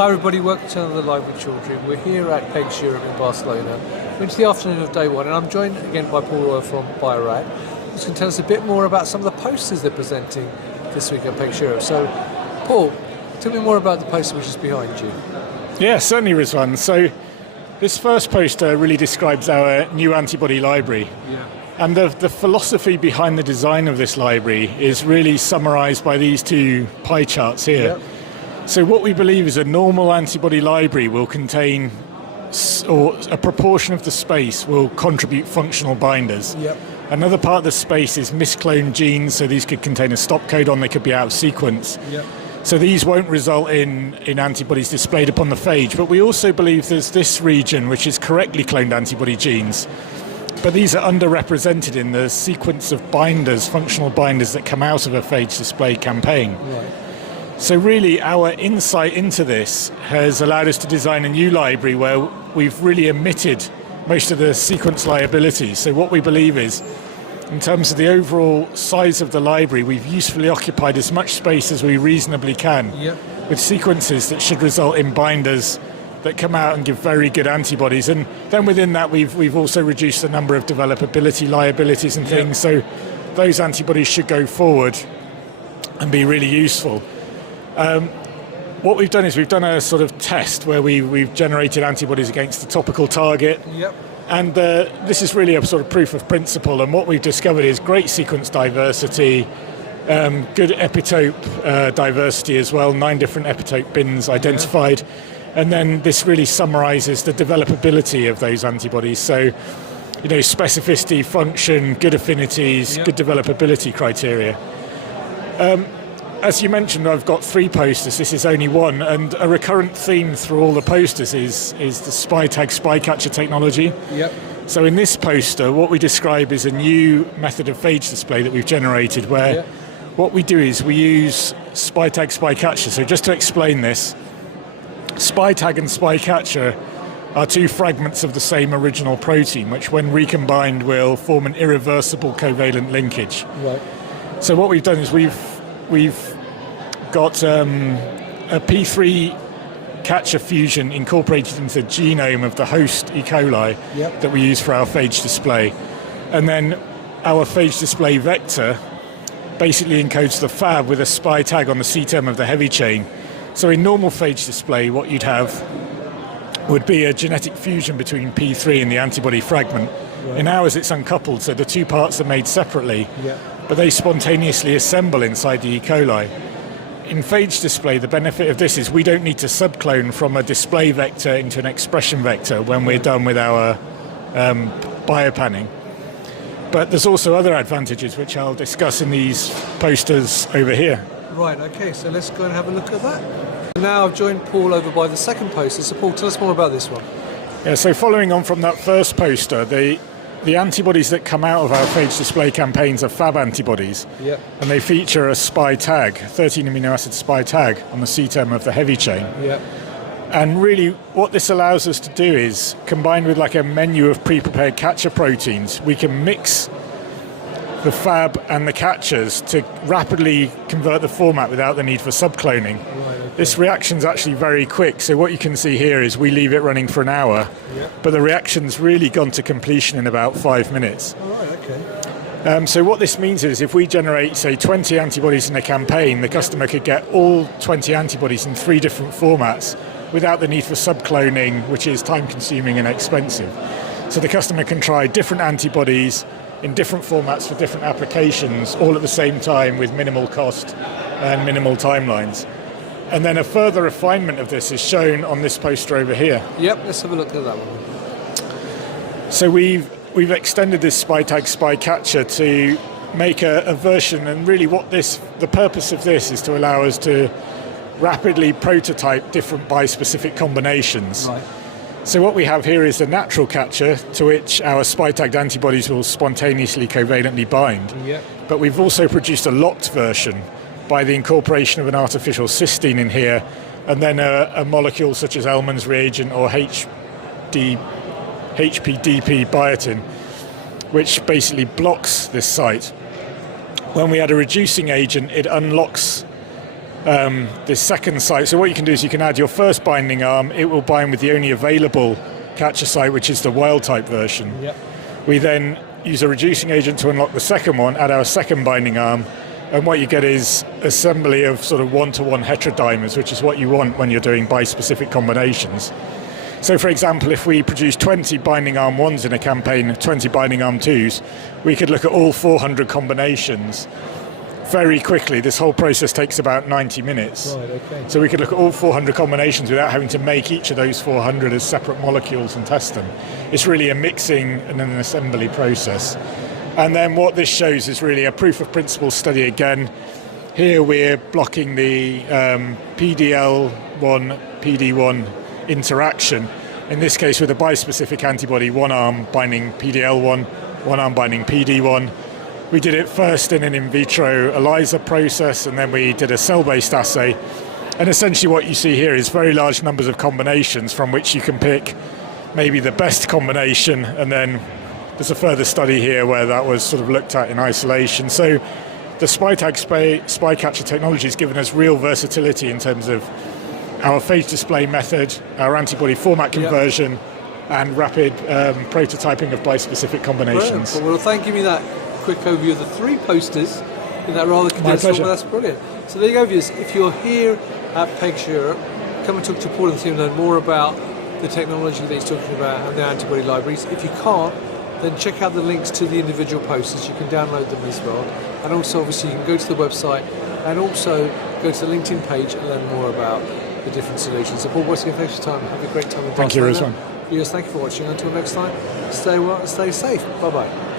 Hi everybody, welcome to another Live with Children. We're here at PEGS Europe in Barcelona. We're into the afternoon of day one, and I'm joined again by Paul Royle from Bio-Rad, who's going to tell us a bit more about some of the posters they're presenting this week at PEGS Europe. So, Paul, tell me more about the poster which is behind you. Yeah, certainly, Rizwan. So, this first poster really describes our new antibody library. Yeah. And the philosophy behind the design of this library is really summarised by these two pie charts here. Yep. So what we believe is a normal antibody library will contain, or a proportion of the space will contribute functional binders. Yep. Another part of the space is miscloned genes, so these could contain a stop codon, they could be out of sequence. Yep. So these won't result in antibodies displayed upon the phage. But we also believe there's this region which is correctly cloned antibody genes, but these are underrepresented in the sequence of binders, functional binders that come out of a phage display campaign. Right. So really our insight into this has allowed us to design a new library where we've really omitted most of the sequence liabilities. So what we believe is, in terms of the overall size of the library, we've usefully occupied as much space as we reasonably can, Yep. with sequences that should result in binders that come out and give very good antibodies. And then within that we've also reduced the number of developability liabilities and things, so those antibodies should go forward and be really useful. What we've done is we've done a sort of test where we've generated antibodies against the topical target. Yep. And this is really a sort of proof of principle, and what we've discovered is great sequence diversity, good epitope diversity as well, 9 different epitope bins identified, and then this really summarises the developability of those antibodies. So, you know, specificity, function, good affinities, good developability criteria. As you mentioned, I've got 3 posters, this is only one, and a recurrent theme through all the posters is the SpyTag spy catcher technology. Yep. So in this poster, what we describe is a new method of phage display that we've generated, where what we do is we use SpyTag spy catcher. So just to explain this, SpyTag and spy catcher are 2 fragments of the same original protein, which when recombined will form an irreversible covalent linkage. Right. So what we've done is we've got a P3 catcher fusion incorporated into the genome of the host E. coli that we use for our phage display. And then our phage display vector basically encodes the Fab with a spy tag on the C term of the heavy chain. So in normal phage display, what you'd have would be a genetic fusion between P3 and the antibody fragment. Right. In ours, it's uncoupled, so the 2 parts are made separately, but they spontaneously assemble inside the E. coli. In phage display, the benefit of this is we don't need to subclone from a display vector into an expression vector when we're done with our biopanning. But there's also other advantages which I'll discuss in these posters over here. Right, okay, so let's go and have a look at that. Now I've joined Paul over by the second poster, so Paul, tell us more about this one. Yeah, so following on from that first poster, the antibodies that come out of our phage display campaigns are Fab antibodies, and they feature a spy tag, 13 amino acid spy tag on the C term of the heavy chain. And really what this allows us to do is, combined with like a menu of pre-prepared catcher proteins, we can mix the Fab and the catchers to rapidly convert the format without the need for subcloning. This reaction's actually very quick, so what you can see here is we leave it running for an hour, but the reaction's really gone to completion in about 5 minutes. So what this means is if we generate, say, 20 antibodies in a campaign, the customer could get all 20 antibodies in 3 different formats without the need for subcloning, which is time-consuming and expensive. So the customer can try different antibodies in different formats for different applications, all at the same time with minimal cost and minimal timelines. And then a further refinement of this is shown on this poster over here. Let's have a look at that one. So we've extended this SpyTag spy catcher to make a version, and really the purpose of this is to allow us to rapidly prototype different bispecific combinations. Right. So what we have here is the natural catcher to which our spy-tagged antibodies will spontaneously covalently bind. But we've also produced a locked version by the incorporation of an artificial cysteine in here, and then a molecule such as Ellman's reagent or HPDP biotin, which basically blocks this site. When we add a reducing agent, it unlocks this second site. So what you can do is you can add your first binding arm. It will bind with the only available catcher site, which is the wild type version. Yep. We then use a reducing agent to unlock the second one, add our second binding arm, and what you get is assembly of sort of 1-to-1 heterodimers, which is what you want when you're doing bispecific combinations. So for example, if we produce 20 binding arm 1s in a campaign, 20 binding arm 2s, we could look at all 400 combinations very quickly. This whole process takes about 90 minutes. Right, okay. So we could look at all 400 combinations without having to make each of those 400 as separate molecules and test them. It's really a mixing and an assembly process. And then what this shows is really a proof of principle study again. Here we're blocking the PDL1, PD1 interaction. In this case with a bispecific antibody, one arm binding PDL1, one arm binding PD1. We did it first in an in vitro ELISA process, and then we did a cell-based assay. And essentially what you see here is very large numbers of combinations from which you can pick maybe the best combination, and then there's a further study here where that was sort of looked at in isolation. So the SpyTag spy catcher technology has given us real versatility in terms of our phage display method, our antibody format conversion, and rapid prototyping of bispecific combinations. Brilliant. Well, thank you for that quick overview of the 3 posters in that rather condensed form. That's brilliant. So there you go, viewers. If you're here at PEGS Europe, come and talk to Paul and the team and learn more about the technology that he's talking about and the antibody libraries. If you can't, then check out the links to the individual posters. You can download them as well. And also, obviously, you can go to the website and also go to the LinkedIn page and learn more about the different solutions. So Paul, once again, thanks for your time. Have a great time in Barcelona. Thank you, Rizwan. Viewers, thank you for watching. Until next time, stay well and stay safe. Bye-bye.